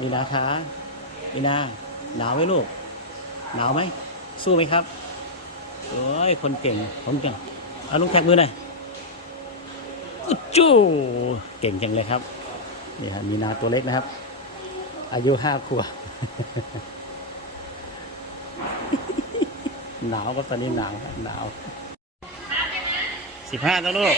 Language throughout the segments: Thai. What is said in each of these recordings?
มีนาคะมีนาหนาวไหมลูก หนาวไหม สู้ไหมครับ โอ้ย คนเก่ง ผมเก่ง เอาลุงแท็กมือหน่อยอุ๊ยจู้เก่งจังเลยครับ นี่ครับมีนาตัวเล็กนะครับ อายุห้าขวบ หนาวก็ตอนนี้หนาวครับหนาวสิบห้าแล้วลูก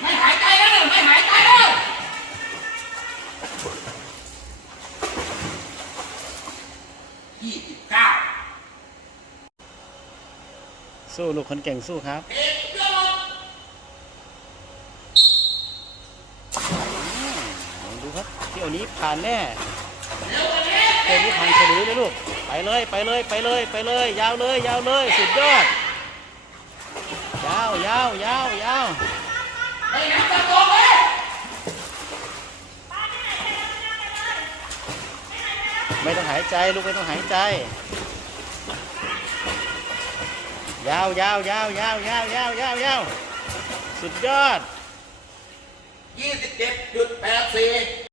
ไม่หายใจแล้วเนี่ยไม่หายใจแล้ว ยี่สิบเก้าสู้ลูกคนเก่งสู้ครับเอ็ดยอดลองดูครับเที่ยวนี้ผ่านแน่เที่ยวนี้ผ่านฉลุยเลยลูก ไปเลยไปเลยไปเลยไปเลย ยาวเลยยาวเลย สุดยอด ยาวยาวยาวยาว ไม่ต้องหายใจลูกไม่ต้องหายใจ ยาวยาวยาวยาวยาวยาวยาวยาวสุดยอด 27.84